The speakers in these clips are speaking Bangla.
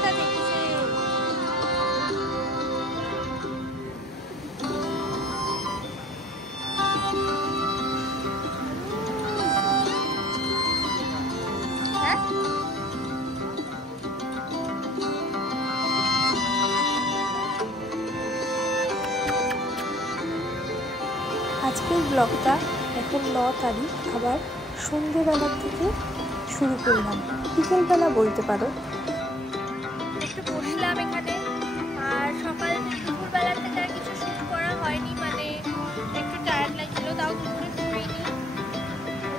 জায়গাটা দেখেছে। আজকের ব্লগটা এখন 9 তারিখ, আবার সন্ধ্যেবেলা থেকে শুরু করলাম, বিকেলবেলা বলতে পারো। একটু বসলাম এখানে, আর সকাল দুপুরবেলা থেকে আর কিছু শুরু করা হয়নি, মানে একটু টায়ার্ড লাগছিল, তাও দুপুরে ঘুরিনি,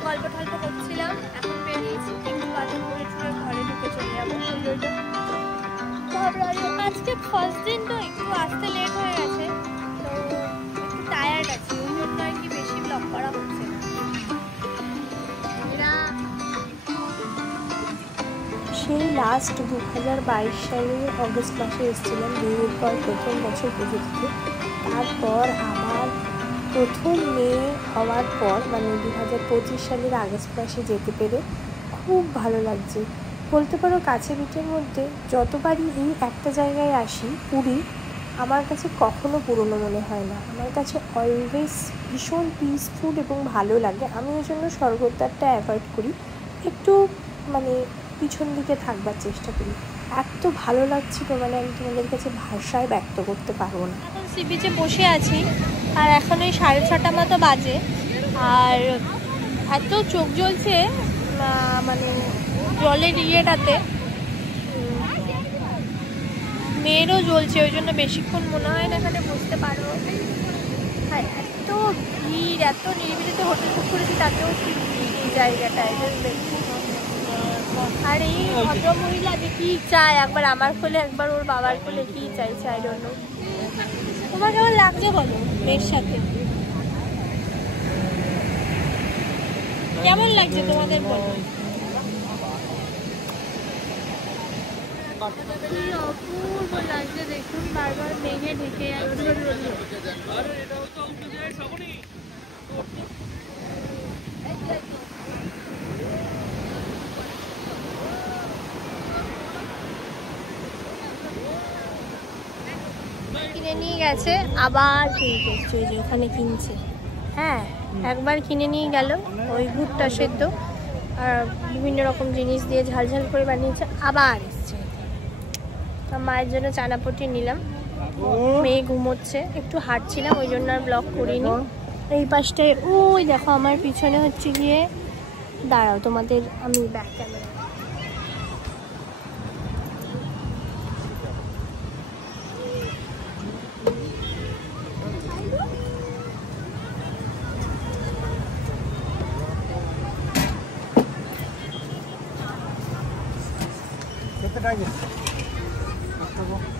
গল্প টল্প করছিলাম। এখন বেরিয়েছি, একটু বাজার করে ঘরে ঢুকে চলে যাবো। আজকে ফার্স্ট দিন তো একটু আসতে লেট হয়ে গেছে, তো একটু টায়ার্ড আছি, ওই জন্য আর কি বেশি ব্লগ করা হচ্ছে না। সেই লাস্ট 2022 সালের অগস্ট মাসে এসেছিলাম বিয়ের পর প্রথম বছর পুজো দিতে। তারপর আমার প্রথম মেয়ে হওয়ার পর মানে 2025 সালের আগস্ট মাসে যেতে পেরে খুব ভালো লাগছে বলতে পারো। কাছে পিঠের মধ্যে যতবারই এই একটা জায়গায় আসি, পুরী, আমার কাছে কখনো পুরনো মনে হয় না। আমার কাছে অলওয়েজ ভীষণ পিসফুল এবং ভালো লাগে। আমি ওই জন্য স্বর্গদ্বারটা অ্যাভয়েড করি, একটু মানে পিছন দিকে থাকবার চেষ্টা করি। এত ভালো লাগছিল, মানে আমি তোমাদের কাছে ভাষায় ব্যক্ত করতে পারবো না। এখন সি বিচে বসে আছি, আর এখন ওই 6:30 মতো বাজে, আর এত চোখ জ্বলছে, মানে জলের ইয়েটাতে মেয়েরও জ্বলছে, ওই জন্য বেশিক্ষণ মনে হয় না এখানে বসতে পারবো। আর এত ভিড়, এত নিরিবিলিত হোটেল বুক করেছি, তাতেও কি ভিড় এই জায়গাটায়। আর এই ভদ্রমহিলা যে কি চায়, একবার আমার কোলে একবার ওর বাবার কোলে, কি চাইছে আই ডোন্ট নো। তোমার কেমন লাগছে বলো মেয়ের সাথে? কেমন লাগছে তোমাদের বলো? কি অপূর্ব লাগছে দেখুন, বারবার মেঘে ঢেকে যাচ্ছে। কিনে নিয়ে গেছে, আবার কিনতে এসছে, ওই যে ওখানে কিনছে। হ্যাঁ, একবার কিনে নিয়ে গেল ওই ভুট্টা সেদ্ধ আর বিভিন্ন রকম জিনিস দিয়ে ঝালঝাল করে বানিয়েছে, আবার এসছে। মায়ের জন্য চানাপটি নিলাম, মেয়ে ঘুমোচ্ছে, একটু হাঁটছিলাম ওই জন্য আর ব্লগ করিনি। এই পাশটায় ওই দেখো আমার পিছনে হচ্ছে গিয়ে, দাঁড়াও তোমাদের আমি ব্যাক ক্যামেরা,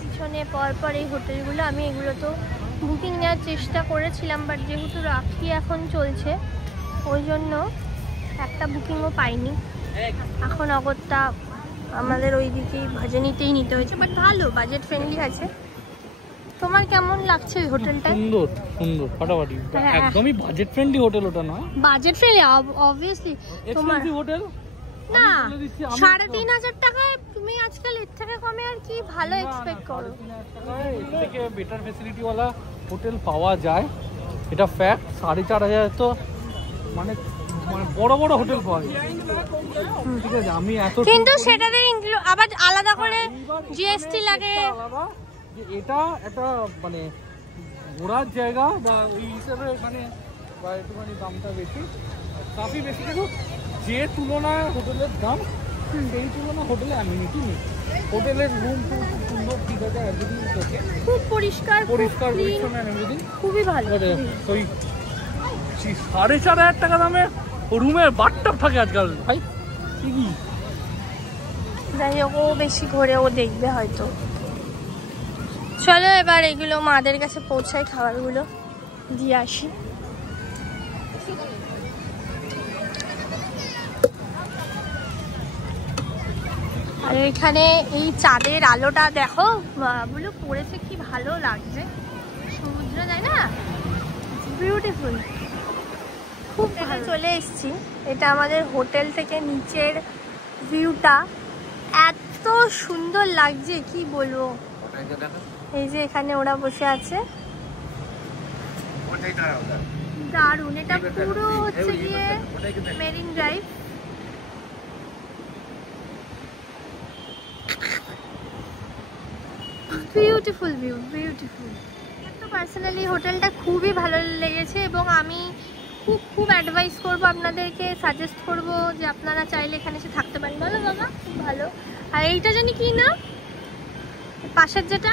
পিছনে পরপর এই হোটেলগুলো। আমি এগুলো তো বুকিং নেওয়ার চেষ্টা করেছিলাম, বাট যেহেতু রাখি এখন চলছে ওই জন্য একটা বুকিংও পাইনি। এখন অগত্যা আমাদের ওই দিকেই ভাজনিতেই নিতে হয়েছে, বাট ভালো, বাজেট ফ্রেন্ডলি আছে। তোমার কেমন লাগছে ওই হোটেলটা? সুন্দর সুন্দর, ফাটাফাটি, একদমই বাজেট ফ্রেন্ডলি হোটেল ওটা নয়। বাজেট ফ্রেন্ডলি অবভিয়াসলি, তোমার হোটেল না 3,500 টাকায় তুমি আজকাল এর থেকে কমে আর কি ভালো এক্সপেক্ট করো? এর থেকে বেটার ফ্যাসিলিটি ওয়ালা হোটেল পাওয়া যায়, এটা ফ্যাক্ট। 4,500 তো মানে বড় বড় হোটেল পাওয়া যায়, ঠিক আছে। আমি এত কিন্তু সেটাতে আবার আলাদা করে জিএসটি লাগে, যে এটা একটা মানে ঘোরার জায়গা বা ওই হিসেবে এখানে একটুখানি দামটা বেশি, কাফি বেশি। কিন্তু যে তুলনায় হোটেলের দাম, সেই তুলনায় হোটেলে অ্যামিনিটি নেই। হোটেলের রুম খুব সুন্দর, ঠিক আছে, এভরিথিং ওকে, খুব পরিষ্কার পরিচ্ছন্ন, এভরিথিং খুবই ভালো। ওই 4,500 টাকা দামে রুমের বাথটাব থাকে আজকাল ভাই, ঠিকই। যাই হোক, ও বেশি ঘুরে ও দেখবে হয়তো। চলো এবার এগুলো মাদের কাছে পৌঁছায়, খাবারগুলো দিয়ে আসি। আর এখানে এই চাঁদের আলোটা দেখো, বাবুলো পড়েছে, কি ভালো লাগছে, সমুদ্র যায় না, বিউটিফুল, খুব ভালো। চলে এসেছি, এটা আমাদের হোটেল থেকে নিচের ভিউটা, এত এত সুন্দর লাগছে কি বলবো। এই যে এখানে ওরা বসে আছে, দারুন। এটা পুরো হচ্ছে গিয়ে marine drive. Beautiful view, beautiful. তো পার্সোনালি হোটেলটা খুবই ভালো লেগেছে এবং আমি খুব অ্যাডভাইস করবো আপনাদেরকে, সাজেস্ট করব যে আপনারা চাইলে এখানে এসে থাকতে পারেন। বলো বাবা, খুব ভালো। আর এইটা জানি কি না, পাশের যেটা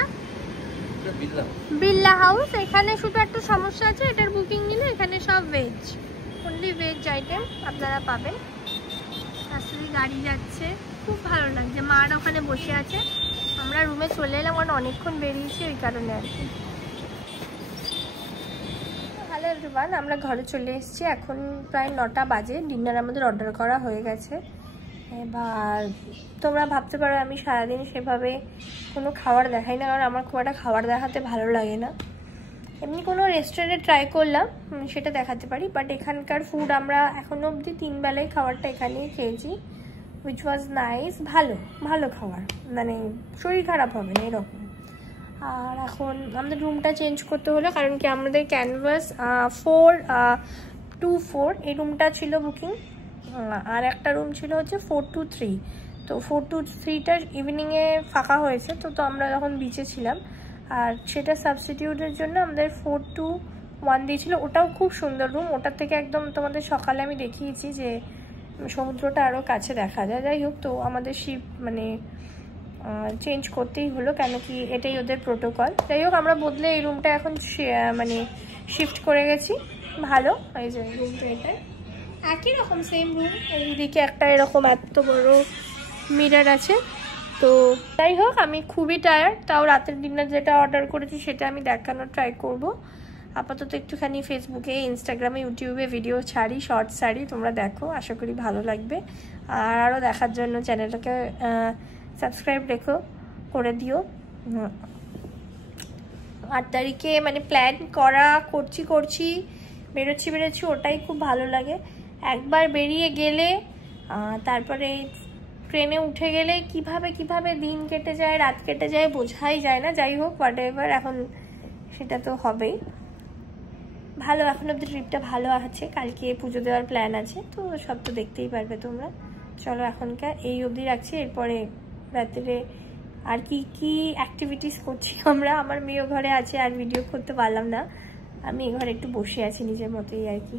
বিল্লা হাউস, এখানে শুধু একটা সমস্যা আছে, এটার বুকিং নিলে এখানে সব ভেজ, অনলি ভেজ আইটেম আপনারা পাবেন। আসলে গাড়ি যাচ্ছে, খুব ভালো লাগছে। মারা ওখানে বসে আছে, আমরা রুমে চলে এলাম কারণ অনেকক্ষণ বেরিয়েছি ওই কারণে আর কি। হ্যালো এভরিওয়ান, আমরা ঘরে চলে এসেছি। এখন প্রায় 9টা বাজে। ডিনার আমাদের অর্ডার করা হয়ে গেছে। এবার তোমরা ভাবতে পারো আমি সারাদিন সেভাবে কোনো খাবার দেখাই না, কারণ আমার খুব একটা খাবার দেখাতে ভালো লাগে না। এমনি কোনো রেস্টুরেন্টে ট্রাই করলাম সেটা দেখাতে পারি, বাট এখানকার ফুড আমরা এখনও অবধি 3 বেলায় খাবারটা এখানেই খেয়েছি, উইচ ওয়াজ নাইস। ভালো খাবার, মানে শরীর খারাপ হবে না এরকম। আর এখন আমাদের রুমটা চেঞ্জ করতে হলো, কারণ কি আমাদের ক্যানভাস 424 এই রুমটা ছিল বুকিং, আর একটা রুম ছিল হচ্ছে 423। তো 423টার ইভিনিংয়ে ফাঁকা হয়েছে, তো আমরা যখন বিচে ছিলাম, আর সেটা সাবস্টিটিউটের জন্য আমাদের 421 দিয়েছিল। ওটাও খুব সুন্দর রুম, ওটার থেকে একদম তোমাদের সকালে আমি দেখিয়েছি যে সমুদ্রটা আরও কাছে দেখা যায়। যাই হোক, তো আমাদের মানে চেঞ্জ করতেই হলো, কেন কি এটাই ওদের প্রোটোকল। যাই হোক, আমরা বদলে এই রুমটা এখন মানে শিফট করে গেছি। ভালো, এই যে রুমটা এটাই একই রকম সেম রুম। এইদিকে একটা এরকম এত বড় মিরর আছে। তো যাই হোক, আমি খুবই টায়ার্ড, তাও রাতের ডিনার যেটা অর্ডার করেছি সেটা আমি দেখানোর ট্রাই করব। আপাতত একটুখানি ফেসবুকে, ইনস্টাগ্রামে, ইউটিউবে ভিডিও ছাড়ি, শর্টস ছাড়ি, তোমরা দেখো, আশা করি ভালো লাগবে। আর আরও দেখার জন্য চ্যানেলটাকে সাবস্ক্রাইব করে দিও। 8 তারিখে মানে প্ল্যান করছি, বেরোচ্ছি, ওটাই খুব ভালো লাগে। একবার বেরিয়ে গেলে তারপরে ট্রেনে উঠে গেলে কিভাবে দিন কেটে যায়, রাত কেটে যায়, বোঝাই যায় না। যাই হোক, হোয়াট এভার, এখন সেটা তো হবেই। ভালো, এখন অব্দি ট্রিপটা ভালো আছে। কালকে পুজো দেওয়ার প্ল্যান আছে, তো সব তো দেখতেই পারবে তোমরা। চলো এখনকার এই অবধি রাখছি, এরপরে রাত্রে আর কি অ্যাক্টিভিটিস করছি আমরা। আমার মেয়েও ঘরে আছে, আর ভিডিও করতে পারলাম না, আমি ঘরে একটু বসে আছি নিজের মতোই আর কি।